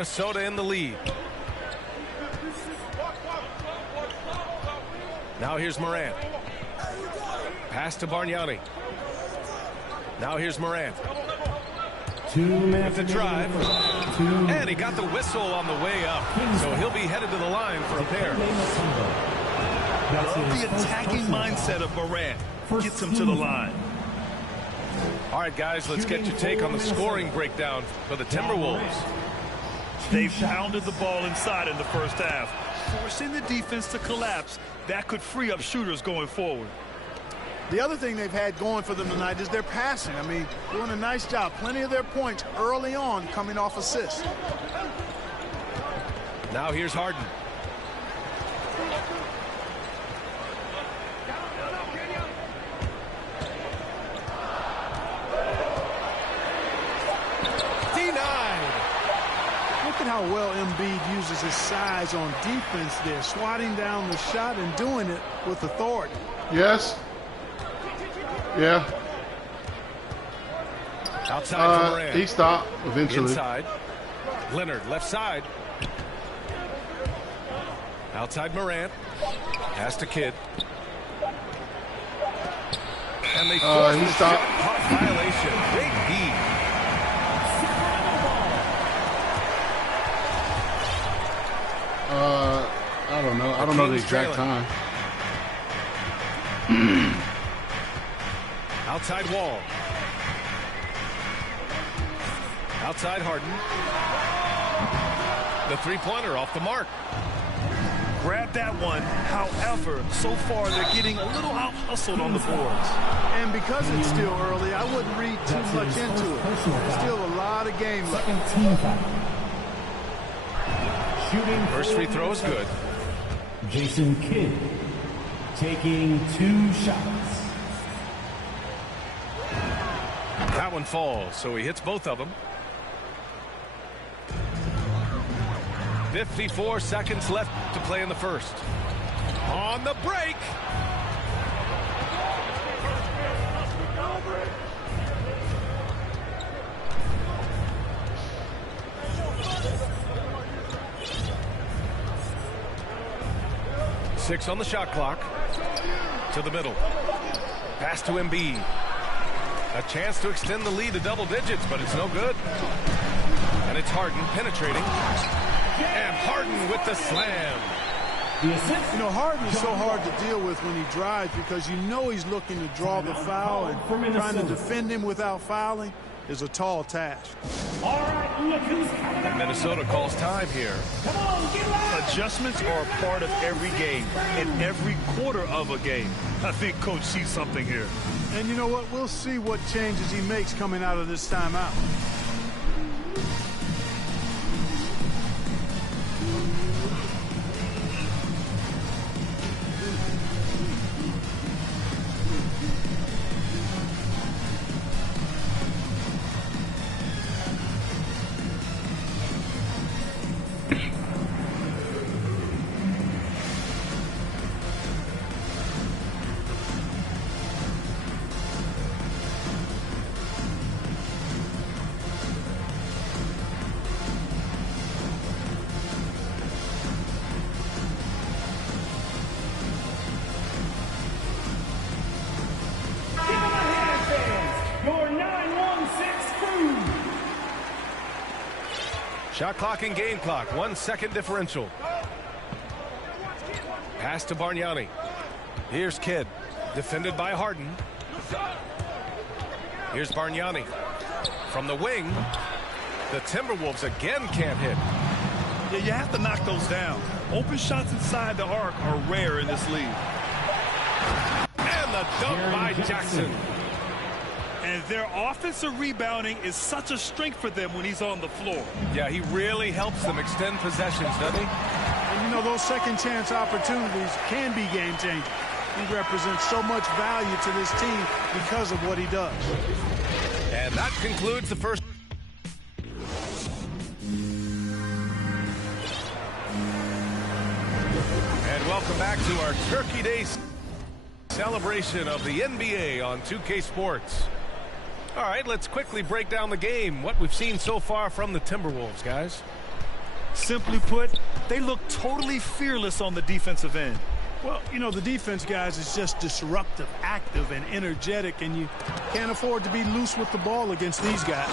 Minnesota in the lead. Now here's Morant. Pass to Bargnani. Now here's Morant. With the drive. And he got the whistle on the way up. So he'll be headed to the line for a pair. The attacking mindset of Morant gets him to the line. All right, guys, let's get your take on the scoring breakdown for the Timberwolves. They pounded the ball inside in the first half, forcing the defense to collapse. That could free up shooters going forward. The other thing they've had going for them tonight is their passing. I mean, doing a nice job. Plenty of their points early on coming off assists. Now here's Harden. Look at how well Embiid uses his size on defense there, swatting down the shot and doing it with authority. Yes. Yeah. Outside for Morant. He stopped eventually. Inside. Leonard, left side. Outside Morant. Pass to Kidd. And they forced he stopped. Violation. Big D. I don't know. I don't know the exact time. Outside Wall. Outside Harden. The three-pointer off the mark. Grab that one. However, so far they're getting a little out-hustled on the boards. And because it's still early, I wouldn't read too much into it. There's still a lot of game left. First free throw is good. Jason Kidd taking 2 shots. That one falls, so he hits both of them. 54 seconds left to play in the first. On the break. Six on the shot clock. To the middle. Pass to Embiid. A chance to extend the lead to double digits, but it's no good. And it's Harden penetrating. And Harden with the slam. You know, Harden is so hard to deal with when he drives because you know he's looking to draw the foul, and trying to defend him without fouling is a tall task. All right, look who's coming And Minnesota calls time here. Come on, get loud. Adjustments are a part of every game and every quarter of a game. I think Coach sees something here. And you know what? We'll see what changes he makes coming out of this timeout. Shot clock and game clock. 1 second differential. Pass to Bargnani. Here's Kidd. Defended by Harden. Here's Bargnani. From the wing. The Timberwolves again can't hit. Yeah, you have to knock those down. Open shots inside the arc are rare in this league. And the dunk by Jackson. And their offensive rebounding is such a strength for them when he's on the floor. Yeah, he really helps them extend possessions, doesn't he? And you know, those second chance opportunities can be game changing. He represents so much value to this team because of what he does. And that concludes the first. And welcome back to our Turkey Day celebration of the NBA on 2K Sports. All right, let's quickly break down the game. What we've seen so far from the Timberwolves, guys. Simply put, they look totally fearless on the defensive end. Well, you know, the defense, guys, is just disruptive, active, and energetic, and you can't afford to be loose with the ball against these guys.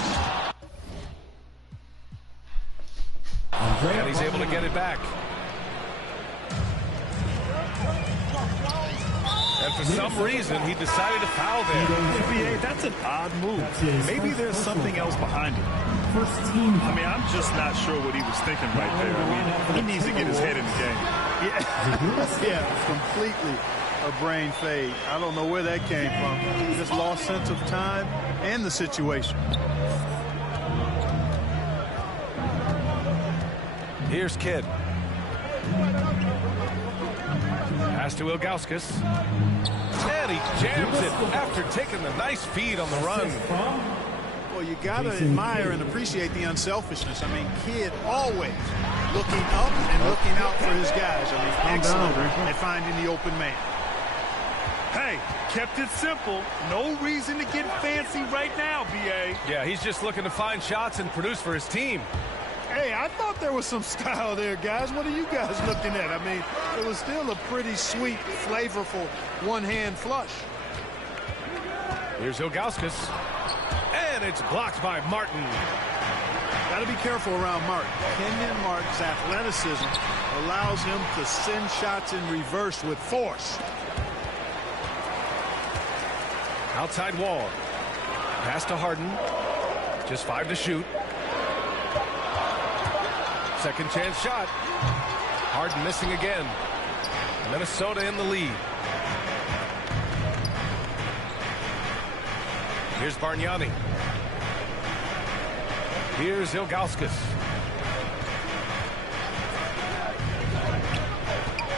And he's able to get it back. And for some reason, he decided to foul there. NBA, that's an odd move. Maybe there's something else behind it. First team. I mean, I'm just not sure what he was thinking right there. I mean, he needs to get his head in the game. Yeah, it's completely a brain fade. I don't know where that came from. Just lost sense of time and the situation. Here's Kidd. Pass to Ilgauskas. And he jams it after taking the nice feed on the run. Well, you got to admire and appreciate the unselfishness. I mean, Kidd always looking up and looking out for his guys. I mean, excellent at finding the open man. Hey, kept it simple. No reason to get fancy right now, B.A. Yeah, he's just looking to find shots and produce for his team. Hey, I thought there was some style there, guys. What are you guys looking at? I mean, it was still a pretty sweet, flavorful one-hand flush. Here's Ilgauskas. And it's blocked by Martin. Got to be careful around Martin. Kenyon Martin's athleticism allows him to send shots in reverse with force. Outside wall. Pass to Harden. Just 5 to shoot. Second chance shot. Harden missing again. Minnesota in the lead. Here's Bargnani. Here's Ilgauskas.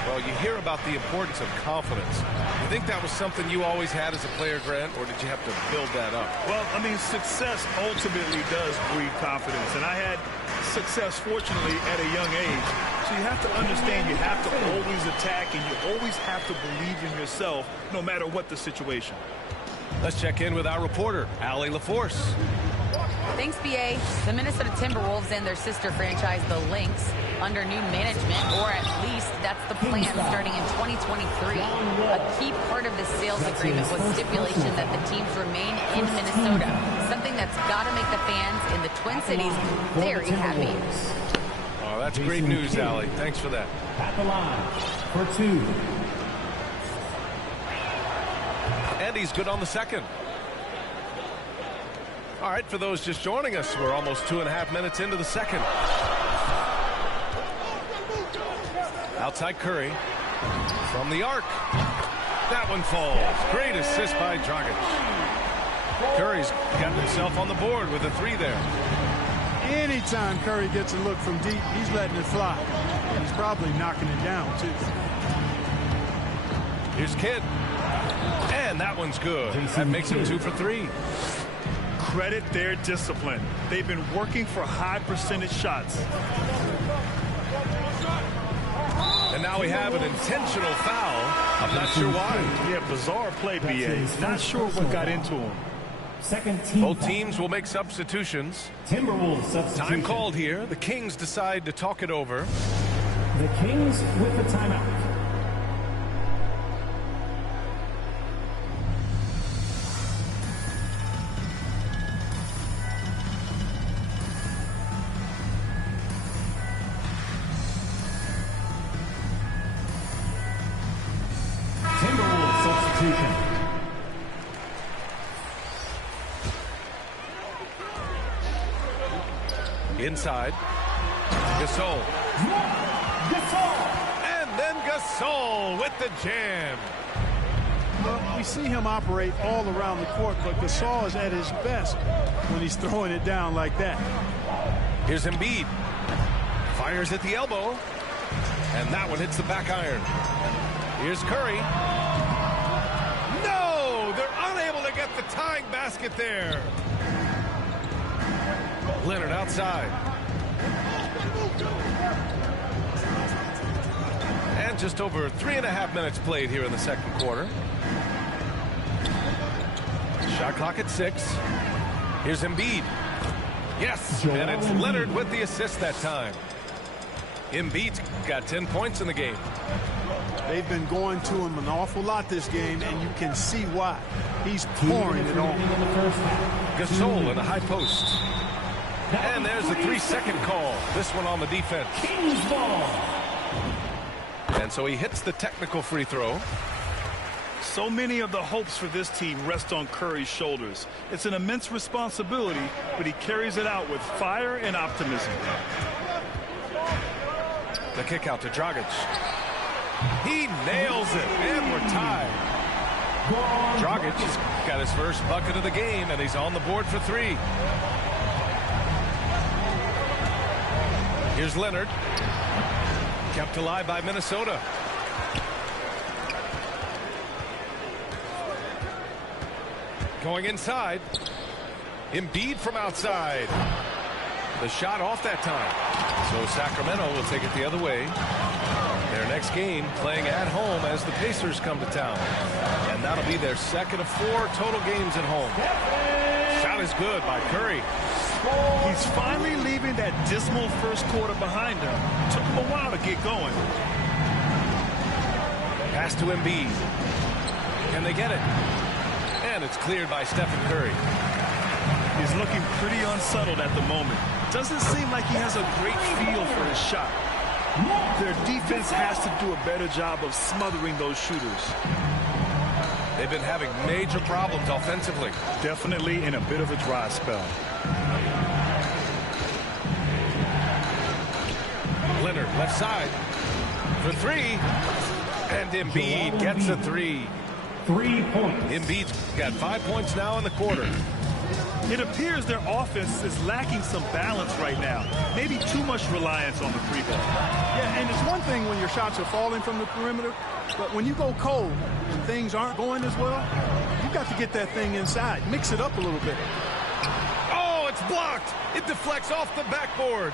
Well, you hear about the importance of confidence. You think that was something you always had as a player, Grant, or did you have to build that up? Well, I mean, success ultimately does breed confidence. And I had success, fortunately, at a young age. So you have to understand you have to always attack and you always have to believe in yourself no matter what the situation. Let's check in with our reporter, Allie LaForce. Thanks, B.A. The Minnesota Timberwolves and their sister franchise, the Lynx, under new management, or at least that's the plan starting in 2023. A key part of this sales agreement was stipulation that the teams remain in Minnesota, something that's got to make the fans in the Twin Cities very happy. Oh, that's great news, Allie. Thanks for that. At the line for 2. And he's good on the second. All right, for those just joining us, we're almost 2.5 minutes into the second. Outside Curry. From the arc. That one falls. Great assist by Dragic. Curry's got himself on the board with a 3 there. Anytime Curry gets a look from deep, he's letting it fly. And he's probably knocking it down, too. Here's Kidd. And that one's good. That makes him 2 for 3. Credit their discipline. They've been working for high percentage shots. And now we have an intentional foul. I'm not sure why. Yeah, bizarre play, B.A. Not sure what got into him. Second team. Both teams will make substitutions. Timberwolves substitution. Time called here. The Kings decide to talk it over. The Kings with the timeout. Timberwolves substitution. Inside. Gasol. And then Gasol with the jam. Well, we see him operate all around the court, but Gasol is at his best when he's throwing it down like that. Here's Embiid. Fires at the elbow. And that one hits the back iron. Here's Curry. No! They're unable to get the tying basket there. Leonard outside. And just over 3.5 minutes played here in the second quarter. Shot clock at 6. Here's Embiid. Yes, and it's Leonard with the assist that time. Embiid's got 10 points in the game. They've been going to him an awful lot this game, and you can see why. He's pouring it on. Gasol in the high post. And there's the 3-second call. This one on the defense. Kings ball. And so he hits the technical free throw. So many of the hopes for this team rest on Curry's shoulders. It's an immense responsibility, but he carries it out with fire and optimism. The kick out to Dragic. He nails it, and we're tied. Dragic has got his first bucket of the game, and he's on the board for 3. Here's Leonard. Kept alive by Minnesota. Going inside. Embiid from outside. The shot off that time. So Sacramento will take it the other way. Their next game playing at home as the Pacers come to town. And that'll be their second of 4 total games at home. Shot is good by Curry. He's finally leaving that dismal first quarter behind him. Took him a while to get going. Pass to Embiid. Can they get it? And it's cleared by Stephen Curry. He's looking pretty unsettled at the moment. Doesn't seem like he has a great feel for his shot. Their defense has to do a better job of smothering those shooters. They've been having major problems offensively. Definitely in a bit of a dry spell. Leonard left side for 3. And Embiid gets a 3. 3 points. Embiid's got 5 points now in the quarter. It appears their offense is lacking some balance right now. Maybe too much reliance on the free ball. Yeah, and it's one thing when your shots are falling from the perimeter, but when you go cold and things aren't going as well, you got to get that thing inside. Mix it up a little bit. Oh, it's blocked. It deflects off the backboard.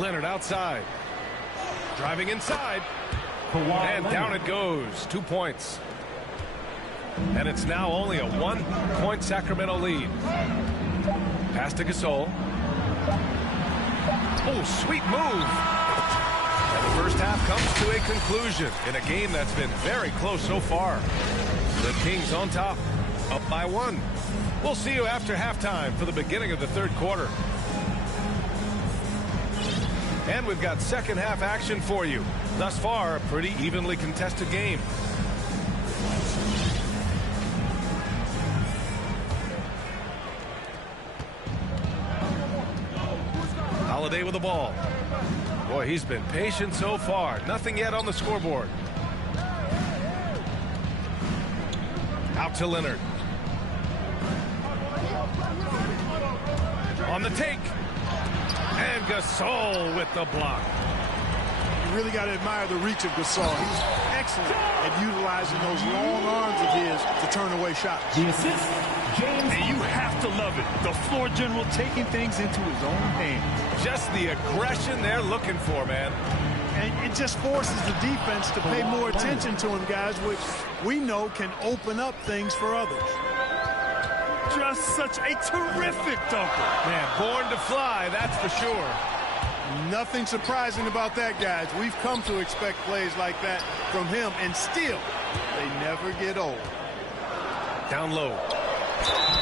Leonard outside. Driving inside. And down it goes. 2 points. And it's now only a 1-point Sacramento lead. Pass to Gasol. Oh, sweet move. And the first half comes to a conclusion in a game that's been very close so far. The Kings on top, up by 1. We'll see you after halftime for the beginning of the third quarter. And we've got second half action for you. Thus far, a pretty evenly contested game. Holiday with the ball. Boy, he's been patient so far. Nothing yet on the scoreboard. Out to Leonard. On the take. And Gasol with the block. You really got to admire the reach of Gasol. He's excellent at utilizing those long arms of his to turn away shots. The assist, James. And you have to love it. The floor general taking things into his own hands. Just the aggression they're looking for, man. And it just forces the defense to pay more attention to him, guys, which we know can open up things for others. Just such a terrific dunker. Man, born to fly, that's for sure. Nothing surprising about that, guys. We've come to expect plays like that from him, and still, they never get old. Down low.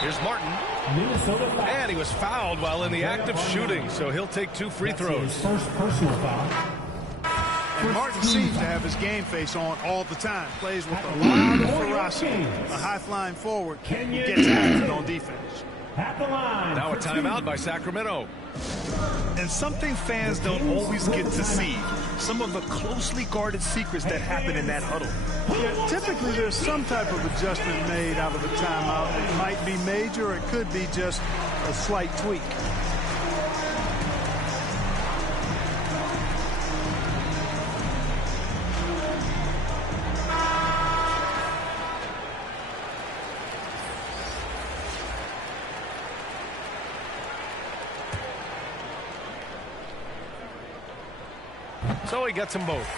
Here's Martin. Minnesota foul. And he was fouled while in the act of shooting, so he'll take 2 free That's throws. his first personal foul. And Martin seems to have his game face on all the time. Plays with a lot of ferocity. A high-flying forward who gets after it on defense. At the line. Now a timeout by Sacramento. And something fans don't always get to see. Some of the closely guarded secrets that happen in that huddle. Yeah, typically there's some type of adjustment made out of the timeout. It might be major, or it could be just a slight tweak. So he gets them both.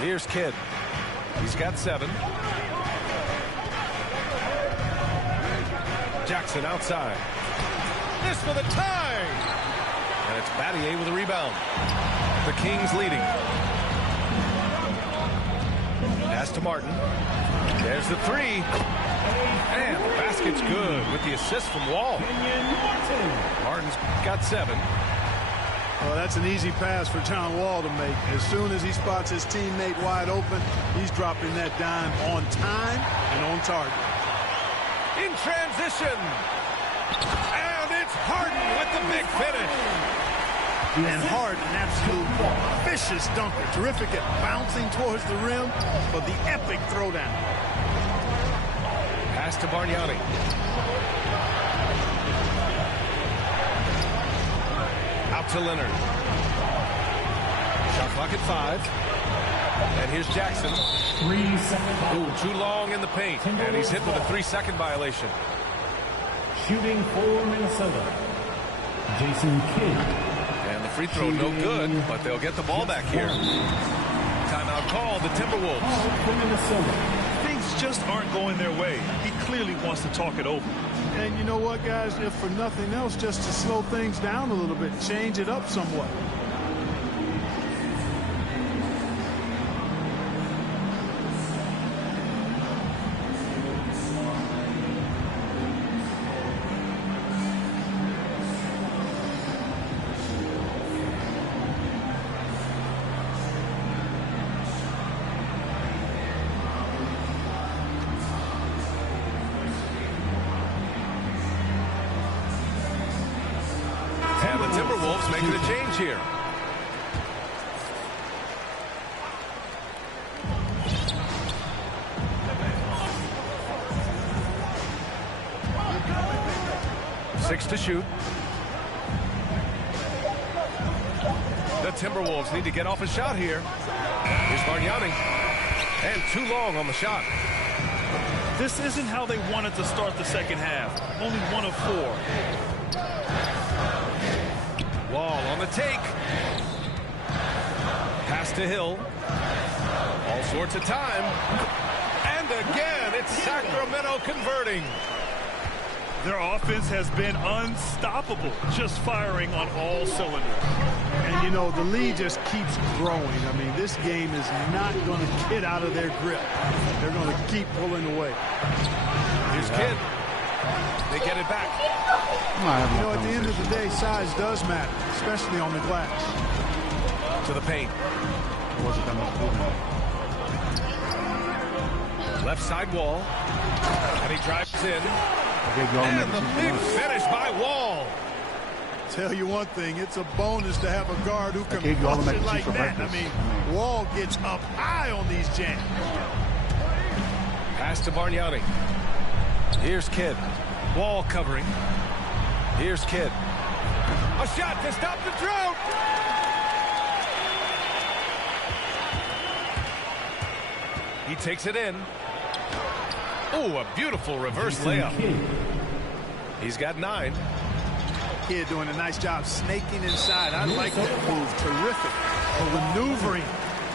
Here's Kidd. He's got 7. Jackson outside. This for the tie. And it's Battier with a rebound. The Kings leading. Pass to Martin. There's the three. And the basket's good with the assist from Wall. Martin's got 7. Well, that's an easy pass for John Wall to make. As soon as he spots his teammate wide open, he's dropping that dime on time and on target. In transition. And it's Harden with the big finish. And Harden, an absolute vicious dunker. Terrific at bouncing towards the rim, but the epic throwdown. Pass to Bargnani. Out to Leonard. Shot clock at 5. And here's Jackson. 3 seconds. Ooh, too long in the paint. And he's hit with a 3-second violation. Shooting for Minnesota, Jason Kidd. And the free throw no good, but they'll get the ball back here. Timeout called, the Timberwolves. For Minnesota. Things just aren't going their way. He clearly wants to talk it over. And you know what, guys? If for nothing else, just to slow things down a little bit, change it up somewhat. And the Timberwolves making a change here. Six to shoot. The Timberwolves need to get off a shot here. Here's Bargnani. And too long on the shot. This isn't how they wanted to start the second half. Only 1 of 4. Wall on the take. Pass to Hill. All sorts of time. And again, it's Sacramento converting. Their offense has been unstoppable, just firing on all cylinders. And, you know, the lead just keeps growing. I mean, this game is not going to get out of their grip. They're going to keep pulling away. Here's Kidd. They get it back. You know, at the end of the day, size does matter, especially on the glass. To the paint. Wasn't that much movement. Left side Wall. And he drives in. Okay, go And make the big finish by Wall. Tell you one thing, it's a bonus to have a guard who can Okay, go bust make it the like for that. I breakfast. mean, Wall gets up high on these jams. Pass to Bargnani. Here's Kidd. Wall covering. Here's Kidd. A shot to stop the drought. He takes it in. Oh, a beautiful reverse layup. He's got 9. Kidd doing a nice job snaking inside. I like that move. Terrific. Maneuvering.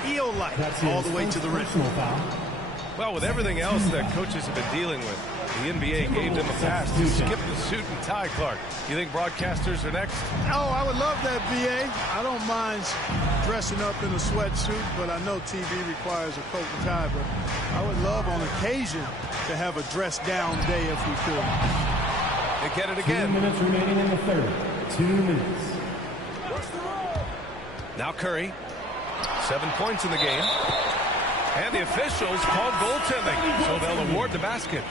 Eel-like all the way to the rim. Well, with everything else that coaches have been dealing with, the NBA gave them a pass to skip the suit and tie, Clark. You think broadcasters are next? Oh, I would love that, BA. I don't mind dressing up in a sweatsuit, but I know TV requires a coat and tie. But I would love on occasion to have a dress-down day if we could. They get it again. 2 minutes remaining in the third. 2 minutes. Now Curry. 7 points in the game. And the officials called goaltending, so they'll award the basket.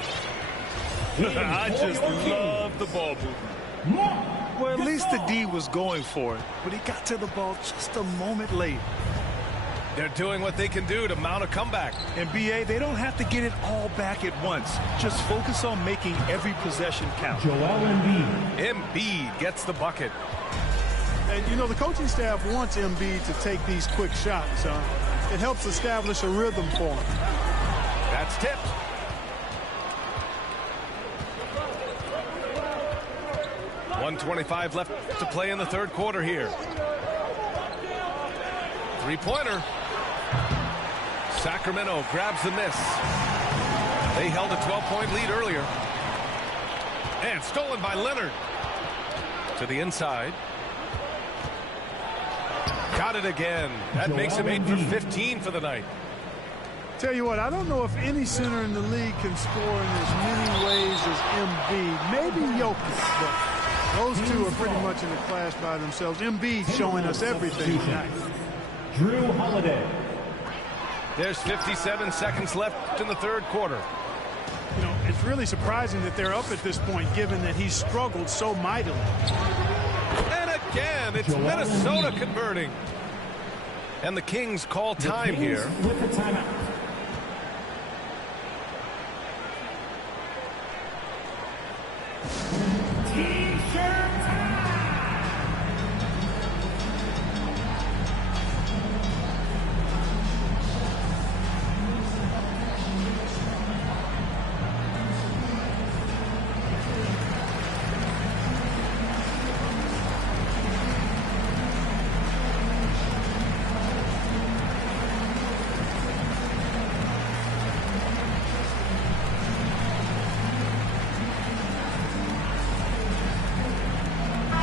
I just love the ball movement. Well, at least the D was going for it, but he got to the ball just a moment late. They're doing what they can do to mount a comeback. And BA, they don't have to get it all back at once. Just focus on making every possession count. Joel Embiid. Embiid gets the bucket. And, you know, the coaching staff wants Embiid to take these quick shots. It helps establish a rhythm for him. That's tipped. .125 left to play in the third quarter here. Three-pointer. Sacramento grabs the miss. They held a 12-point lead earlier. And stolen by Leonard. To the inside. Got it again. That makes him 8 for 15 for the night. Tell you what, I don't know if any center in the league can score in as many ways as Embiid. Maybe Jokic, but those two are pretty much in a class by themselves. Embiid showing us everything tonight. Drew Holiday. There's 57 seconds left in the third quarter. You know, it's really surprising that they're up at this point, given that he's struggled so mightily. And again, it's Minnesota converting. And the Kings call time here. With the timeout. T-shirt time.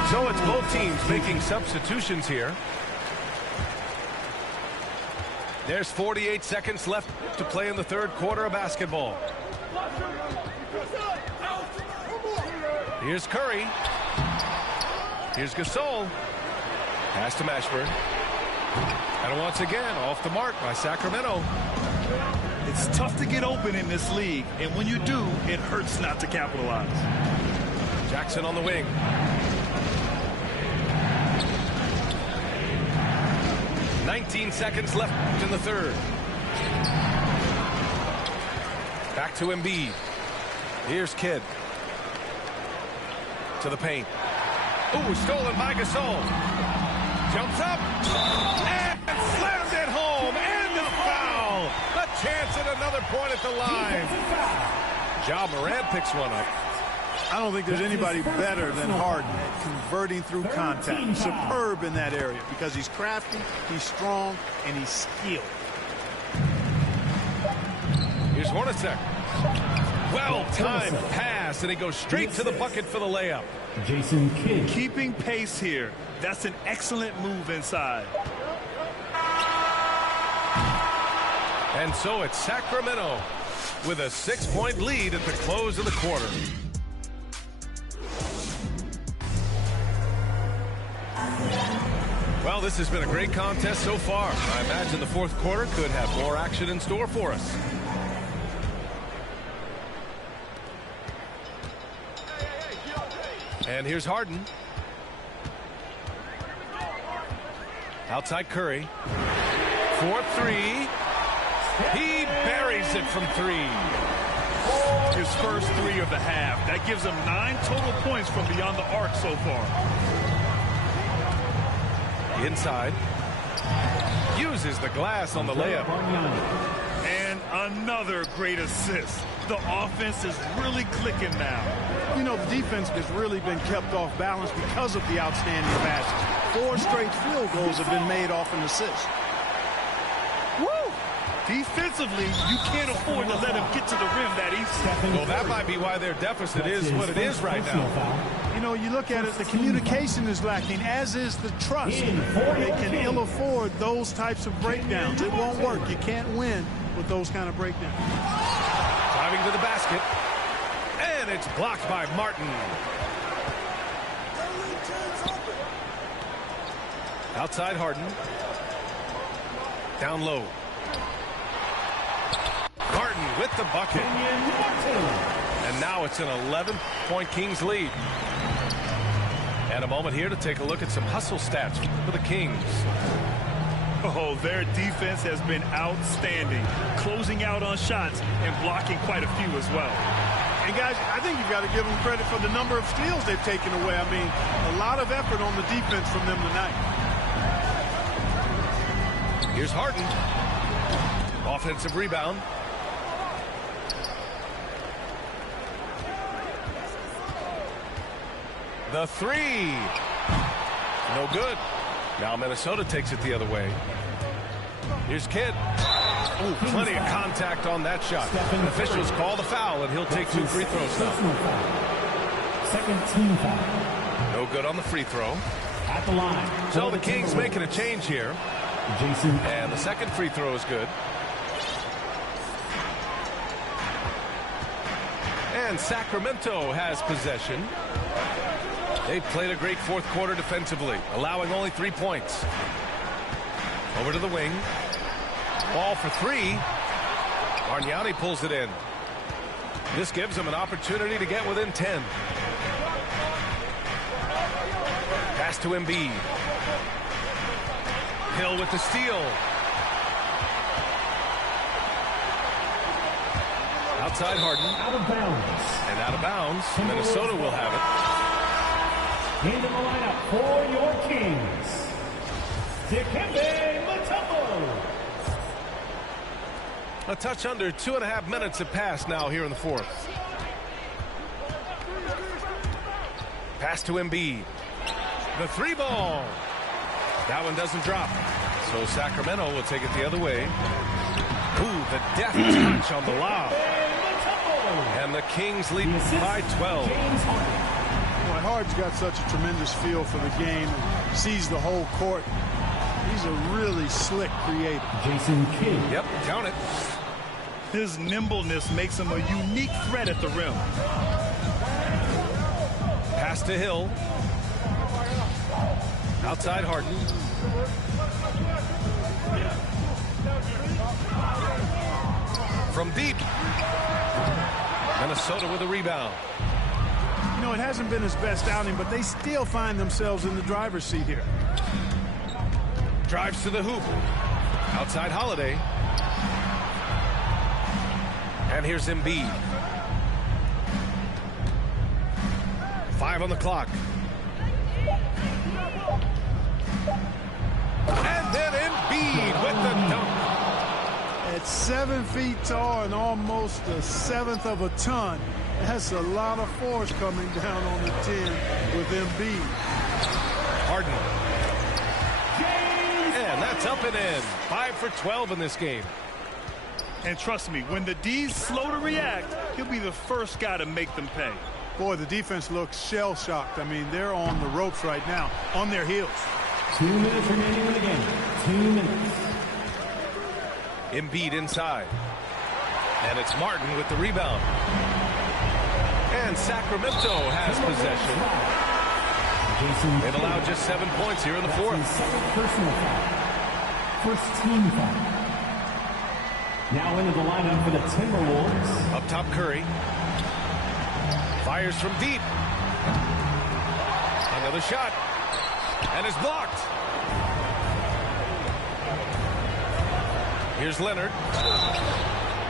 So it's both teams making substitutions here. There's 48 seconds left to play in the third quarter of basketball. Here's Curry. Here's Gasol. Pass to Mashburn. And once again, off the mark by Sacramento. It's tough to get open in this league, and when you do, it hurts not to capitalize. Jackson on the wing. "19 seconds left in the third. Back to Embiid. Here's Kidd. To the paint. Ooh, stolen by Gasol. Jumps up. And slams it home. And a foul. A chance at another point at the line. Ja Morant picks one up. I don't think there's anybody better than Harden at converting through contact. Superb in that area because he's crafty, he's strong, and he's skilled. Here's Hornacek. Well-timed pass, and he goes straight to the bucket for the layup. Jason Kidd. Keeping pace here. That's an excellent move inside. And so it's Sacramento with a 6-point lead at the close of the quarter. Well, this has been a great contest so far. I imagine the fourth quarter could have more action in store for us. And here's Harden. Outside Curry. 4-3. He buries it from three. His first three of the half. That gives him 9 total points from beyond the arc so far. Inside. Uses the glass on the layup. And another great assist. The offense is really clicking now. You know, the defense has really been kept off balance because of the outstanding passes. 4 straight field goals have been made off an assist. Woo! Defensively, you can't afford to let him get to the rim that easily. Well, that might be why their deficit is what it is right now. You know, you look at it, the communication is lacking, as is the trust. They can ill afford those types of breakdowns. It won't work. You can't win with those kind of breakdowns. Driving to the basket. And it's blocked by Martin. Outside Harden. Down low. Martin with the bucket. And now it's an 11-point Kings lead. And a moment here to take a look at some hustle stats for the Kings. Oh, their defense has been outstanding, closing out on shots and blocking quite a few as well. And guys, I think you've got to give them credit for the number of steals they've taken away. I mean, a lot of effort on the defense from them tonight. Here's Harden. Offensive rebound. The three. No good. Now Minnesota takes it the other way. Here's Kidd. Oh, plenty of contact on that shot. Officials call the foul, and he'll take 2 free throws now. second team foul. No good on the free throw. At the line. So the Kings making a change here. Jason. And the second free throw is good. And Sacramento has possession. They played a great fourth quarter defensively, allowing only 3 points. Over to the wing. Ball for three. Bargnani pulls it in. This gives him an opportunity to get within 10. Pass to Embiid. Hill with the steal. Outside Harden. Out of bounds. And out of bounds. Minnesota will have it. Into the lineup for your Kings. Dikembe Mutombo. A touch under 2.5 minutes have passed now here in the fourth. Pass to Embiid. The three ball. That one doesn't drop. So Sacramento will take it the other way. Ooh, the deft touch on the lob. And the Kings lead by 12. Boy, Harden's got such a tremendous feel for the game and sees the whole court. He's a really slick creator. Jason Kidd. Yep, count it. His nimbleness makes him a unique threat at the rim. Pass to Hill. Outside Harden. From deep. Minnesota with a rebound. You know, it hasn't been his best outing, but they still find themselves in the driver's seat here. Drives to the hoop. Outside Holiday. And here's Embiid. 5 on the clock. And then Embiid with the dunk. At 7 feet tall and almost a seventh of a ton, that's a lot of force coming down on the 10 with Embiid. Harden. And that's up and in. 5 for 12 in this game. And trust me, when the D's slow to react, he'll be the first guy to make them pay. Boy, the defense looks shell-shocked. I mean, they're on the ropes right now, on their heels. 2 minutes remaining in the game. 2 minutes. Embiid inside. And it's Martin with the rebound. And Sacramento has possession. They've allowed just 7 points here in the fourth. Second personal foul. First team foul. Now into the lineup for the Timberwolves. Up top Curry. Fires from deep. Another shot. And is blocked. Here's Leonard.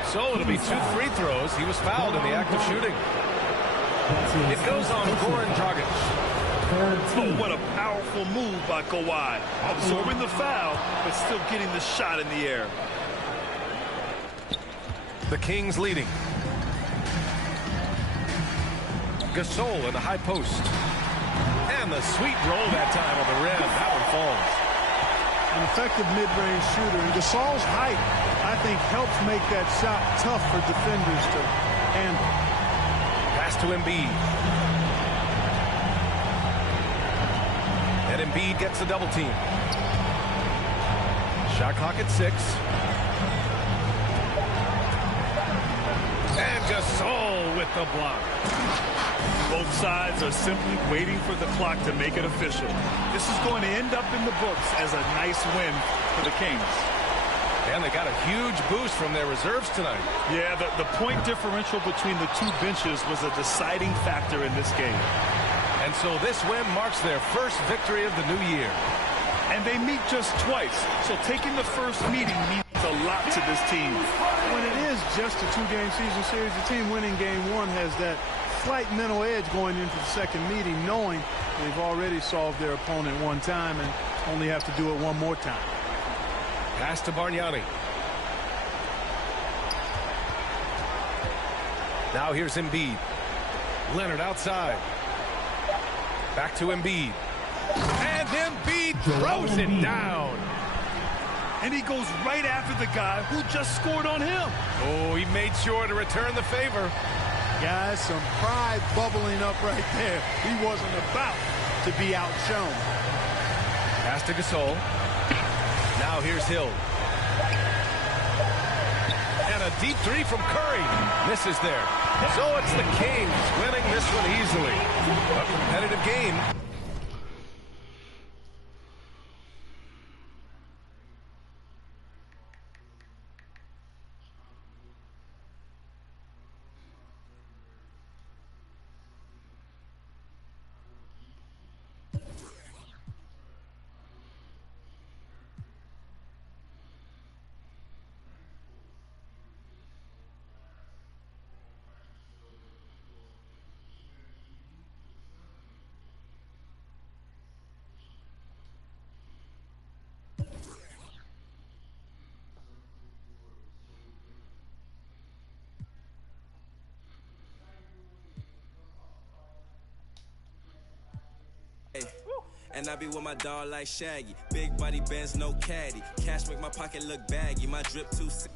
So it'll be 2 free throws. He was fouled in the act of shooting. It goes on Goran Dragic. Oh, what a powerful move by Kawhi. Absorbing the foul, but still getting the shot in the air. The Kings leading. Gasol in the high post. And the sweet roll that time on the rim. That one falls. An effective mid-range shooter. And Gasol's height, I think, helps make that shot tough for defenders to handle. Pass to Embiid. And Embiid gets the double team. Shot clock at 6. And Gasol with the block. Both sides are simply waiting for the clock to make it official. This is going to end up in the books as a nice win for the Kings. And they got a huge boost from their reserves tonight. Yeah, the point differential between the two benches was a deciding factor in this game. And so this win marks their first victory of the new year. And they meet just twice, so taking the first meeting means a lot to this team. When it is just a 2-game season series, the team winning game 1 has that slight mental edge going into the second meeting, knowing they've already solved their opponent one time and only have to do it one more time. Pass to Bargnani. Now here's Embiid. Leonard outside. Back to Embiid. And Embiid throws it down. And he goes right after the guy who just scored on him. Oh, he made sure to return the favor. Guys, some pride bubbling up right there. He wasn't about to be outshone. Pass to Gasol. Now here's Hill. And a deep three from Curry. Misses there. So it's the Kings winning this one easily. A competitive game. And I be with my dog like Shaggy. Big body bands, no caddy. Cash make my pocket look baggy. My drip too sick.